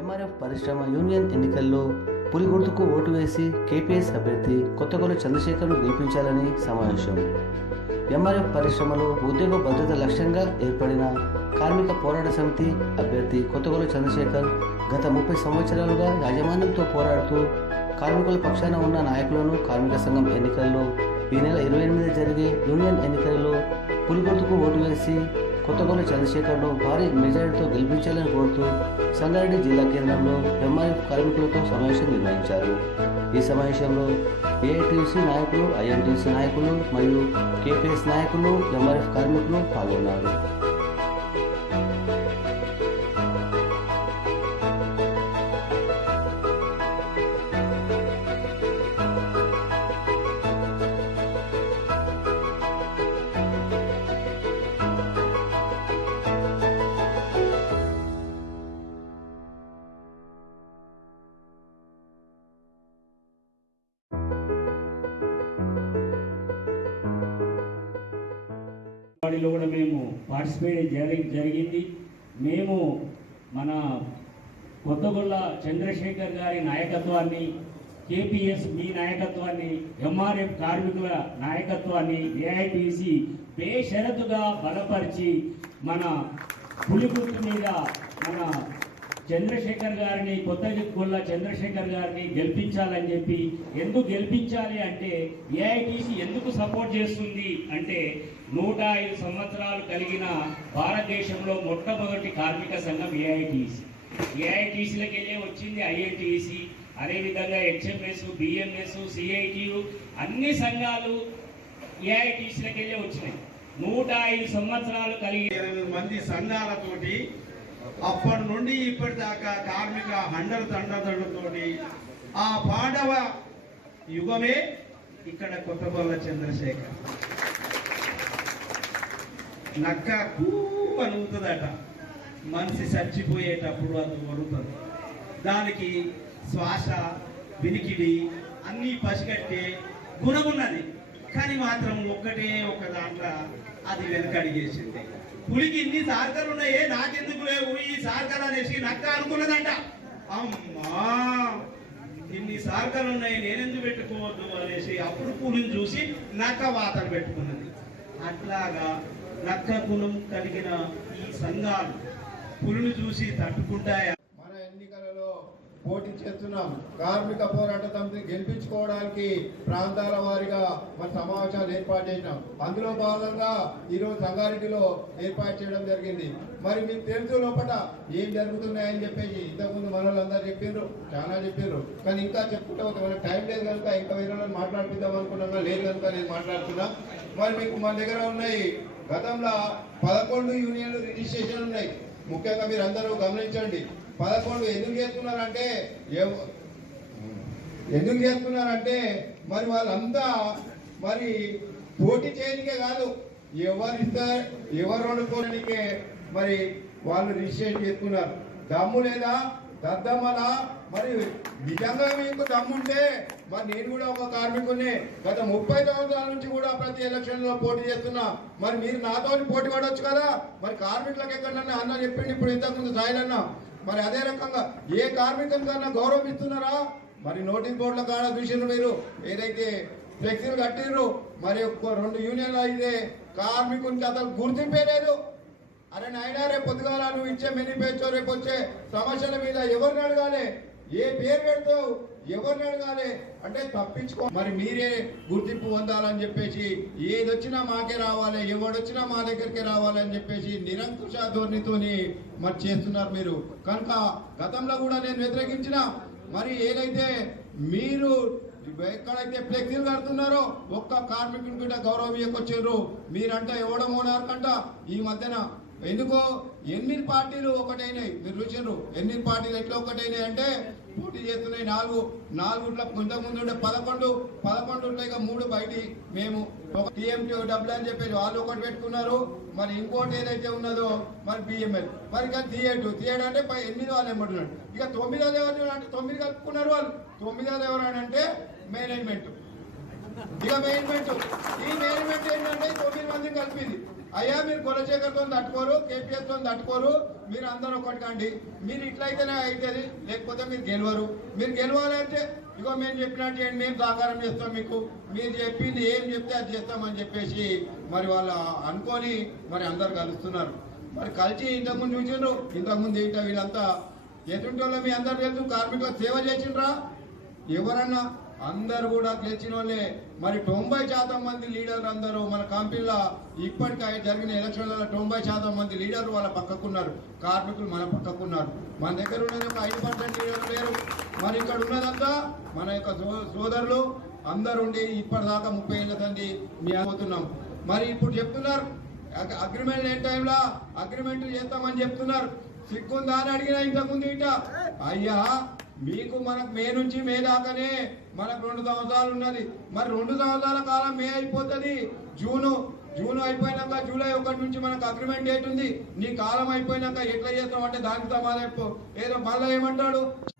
MRF పరిశ్రమ union ఎన్నికల్లో పులిగుర్తుకు vote వేసి కేపీఎస్ అభ్యర్థి కొత్తగొల చంద్రశేఖర్ను గెలిపించాలని సమావేశం. ఎంఆర్ఎఫ్ పరిశ్రమలో ఉద్యోగ భద్రత లక్ష్యంగా ఏర్పడిన కార్మిక పోరాట సమితి అభ్యర్థి కొత్తగొల చంద్రశేఖర్ గత ముప్పై సంవత్సరాలుగా యాజమాన్యంతో పోరాడుతూ కార్మికుల పక్షాన ఉన్న నాయకులను కార్మిక సంఘం ఎన్నికల్లో ఈ నెల ఇరవై ఎనిమిది జరిగే యూనియన్ ఎన్నికలలో పులిగుర్తుకు ఓటు వేసి కొత్తగూడెం చంద్రశేఖర్ను భారీ మెజారిటీతో గెలిపించాలని కోరుతూ సంగారెడ్డి జిల్లా కేంద్రంలో ఎంఆర్ఎఫ్ కార్మికులతో సమావేశం నిర్వహించారు. ఈ సమావేశంలో ఏఐటీసీ నాయకులు ఐఎన్టీసీ నాయకులు మరియు కేపీఎస్ నాయకులు ఎంఆర్ఎఫ్ కార్మికులు పాల్గొన్నారు. వాటిలో కూడా మేము పార్టిసిపేట్ జరి జరిగింది. మేము మన కొత్తగొల్ల చంద్రశేఖర్ గారి నాయకత్వాన్ని కేపీఎస్ మీ నాయకత్వాన్ని ఎంఆర్ఎఫ్ కార్మికుల నాయకత్వాన్ని ఏఐటీసీ బేషరతుగా బలపరిచి మన పులిగుర్తు మీద మన చంద్రశేఖర్ గారిని కొత్త గొల్ల చంద్రశేఖర్ గారిని గెలిపించాలని చెప్పి ఎందుకు గెలిపించాలి అంటే ఏఐటీసీ ఎందుకు సపోర్ట్ చేస్తుంది అంటే నూట ఐదు సంవత్సరాలు కలిగిన భారతదేశంలో మొట్టమొదటి కార్మిక సంఘం ఏఐటీసీ ఏఐటీసీలకు వెళ్ళే వచ్చింది ఐఐటీసీ అదేవిధంగా హెచ్ఎంఎస్ బిఎంఎస్ సిఐటియు అన్ని సంఘాలు ఏఐటీసీలకు వెళ్ళే వచ్చినాయి. నూట ఐదు సంవత్సరాలు కలిగి ఇరవై మంది సంఘాలతోటి అప్పటి నుండి ఇప్పటిదాకా కార్మిక హండర్ తండతోటి ఆ పాండవ యుగమే ఇక్కడ కొత్తగొల్ల చంద్రశేఖర్. నక్క కూ అనుగుతుందట మనిషి చచ్చిపోయేటప్పుడు అది వరుగుతుంది దానికి శ్వాస వినికిడి అన్నీ పసిగట్టే గుణమున్నది. కానీ మాత్రం ఒక్కటే ఒక దాంట్లో అది వెనకడిగేసింది. పులికి ఇన్ని సార్కలు ఉన్నాయే నాకెందుకు లేవు ఈ సార్కలు అనేసి నక్క అనుకున్నదంట. అమ్మా ఇన్ని సార్కలు ఉన్నాయి నేనెందుకు పెట్టుకోవద్దు అనేసి అప్పుడు పులిని చూసి నక్క వాతలు పెట్టుకున్నది. అట్లాగా నక్క గుణం కలిగిన ఈ సంఘాలు పులిని చూసి తట్టుకుంటాయా? పోటీ చేస్తున్నాం. కార్మిక పోరాట సమితి గెలిపించుకోవడానికి ప్రాంతాల వారీగా మన సమావేశాలు ఏర్పాటు చేసినాం. అందులో భాగంగా ఈరోజు సంగారెడ్డిలో ఏర్పాటు చేయడం జరిగింది. మరి మీకు తెలుసు లోపల ఏం జరుగుతున్నాయని చెప్పేసి ఇంతకుముందు మన వాళ్ళందరూ చెప్పిండ్రు చాలా చెప్పిండ్రు కానీ ఇంకా చెప్పుకుంటే ఒక మనకు టైం లేదు కనుక ఇంకా వేరే వాళ్ళని మాట్లాడిపిద్దాం అనుకున్నా లేదు కనుక నేను మాట్లాడుతున్నా. మరి మీకు మన దగ్గర ఉన్నాయి. గతంలో పదకొండు యూనియన్లు రిజిస్ట్రేషన్ ఉన్నాయి. ముఖ్యంగా మీరు అందరూ గమనించండి. పదకొండు ఎందుకు చేస్తున్నారంటే ఎందుకు చేస్తున్నారంటే మరి వాళ్ళంతా మరి పోటీ చేయడానికే కాదు ఎవరు ఎవరు వండుకోవడానికే మరి వాళ్ళు రిజిస్ట్రేషన్ చేసుకున్నారు. దమ్ము లేదా? దద్దమ్మలా మరి నిజంగా మీకు దమ్ముంటే మరి నేను కూడా ఒక కార్మికుని గత ముప్పై సంవత్సరాల నుంచి కూడా ప్రతి ఎలక్షన్లో పోటీ చేస్తున్నా. మరి మీరు నాతో పోటీ పడవచ్చు కదా? మరి కార్మికులకు ఎక్కడన్నా అన్న చెప్పిండి ఇప్పుడు ఇంతకుముందు సాయిలన్నా. మరి అదే రకంగా ఏ కార్మికునికన్నా గౌరవం ఇస్తున్నారా? మరి నోటీస్ బోర్డుల కాడ చూసిండ్రు మీరు. ఏదైతే ఫ్లెక్సీలు కట్టిర్రు మరి ఒక్క రెండు యూనియన్లు అయితే కార్మికునికి అసలు గుర్తింపే లేదు. అరే నాయనా రేపు పొద్దుగాల నువ్వు ఇచ్చే మినీ పేచో రేపు వచ్చే సమస్యల మీద ఎవరిని అడగాలి? ఏ పేరు పెడతావు? ఎవరిని అడగాలి? అంటే తప్పించుకో. మరి మీరే గుర్తింపు పొందాలని చెప్పేసి ఏదొచ్చినా మాకే రావాలి ఎవడొచ్చినా మా దగ్గరికి రావాలని చెప్పేసి నిరంకుశ ధోరణితోని మరి చేస్తున్నారు మీరు. కనుక గతంలో కూడా నేను వ్యతిరేకించిన మరి ఏదైతే మీరు ఎక్కడైతే ఫ్లెక్సీలు కడుతున్నారో ఒక్క కార్మికుని కూడా గౌరవం ఇవ్వకొచ్చారు మీరంటే కంట ఈ మధ్యన ఎందుకో ఎన్ని పార్టీలు ఒకటైనాయి? మీరు చూసారు ఎన్ని పార్టీలు ఎట్లా ఒకటైనాయి అంటే పోటీ చేస్తున్నాయి నాలుగు. నాలుగు ఇంతకు ముందు ఉండే పదకొండు. పదకొండు ఉంటాయి ఇక మూడు బయటి. మేము ఒక టీఎంటీ డబ్బులు అని చెప్పేసి వాళ్ళు ఒకటి పెట్టుకున్నారు. మరి ఇంకోటి ఏదైతే ఉన్నదో మరి బిఎంఎల్. మరి ఇక థియేటర్. థియేటర్ అంటే ఎనిమిది వాళ్ళు ఏమంటున్నాడు ఇక తొమ్మిదోది ఎవరు అంటే తొమ్మిది కలుపుకున్నారు వాళ్ళు. తొమ్మిదోది ఎవరు అని అంటే మేనేజ్మెంట్. ఇక మేనేజ్మెంట్. ఈ మేనేజ్మెంట్ ఏంటంటే తొమ్మిది మందిని కలిపింది. అయ్యా మీరు కులశేఖర్తో తట్టుకోరు కేపీఎస్తో తట్టుకోరు మీరు అందరూ ఒకటి కండి. మీరు ఇట్లయితేనే అవుతుంది లేకపోతే మీరు గెలవరు. మీరు గెలవాలంటే ఇగో మేము చెప్పినట్టు చేయండి మేము సహకారం చేస్తాం మీకు. మీరు చెప్పింది ఏం చెప్తే అది చేస్తామని చెప్పేసి మరి వాళ్ళు అనుకొని మరి అందరు కలుస్తున్నారు. మరి కలిసి ఇంతకుముందు చూసిండ్రు ఇంతకుముందు ఏంటో వీళ్ళంతా. ఎదుటి మీ అందరు తెలుసు కార్మికులకు సేవ చేసిండ్రా? ఎవరన్నా? అందరు కూడా గెలిచిన వాళ్ళే. మరి తొంభై శాతం మంది లీడర్లు అందరూ మన కంపెనీలో ఇప్పటికే జరిగిన ఎలక్షన్లలో తొంభై శాతం మంది లీడర్లు వాళ్ళ పక్కకున్నారు. కార్మికులు మన పక్కకున్నారు. మన దగ్గర ఉన్నది ఒక ఐదు పర్సెంట్ లీడర్లు లేరు. మరి ఇక్కడ ఉన్నదంతా మన యొక్క సోదరులు అందరు ఉండి ఇప్పటిదాకా ముప్పై ఏళ్ళ తండ్రి మీ అవుతున్నాం మరి ఇప్పుడు చెప్తున్నారు అగ్రిమెంట్ లేని టైంలో అగ్రిమెంట్ చేస్తామని చెప్తున్నారు. సిగ్గుందా అని అడిగిన ఇంతకుముందు ఇట అయ్యా మీకు మనకు మే నుంచి మే దాకానే మనకు రెండు సంవత్సరాలు ఉన్నది. మరి రెండు సంవత్సరాల కాలం మే అయిపోతుంది. జూను జూన్ అయిపోయినాక జూలై ఒకటి నుంచి మనకు అగ్రిమెంట్ డేట్ ఉంది. నీ కాలం అయిపోయినాక ఎట్లా చేస్తాం అంటే దానికి సమాధానం ఏదో మళ్ళీ ఏమంటాడు?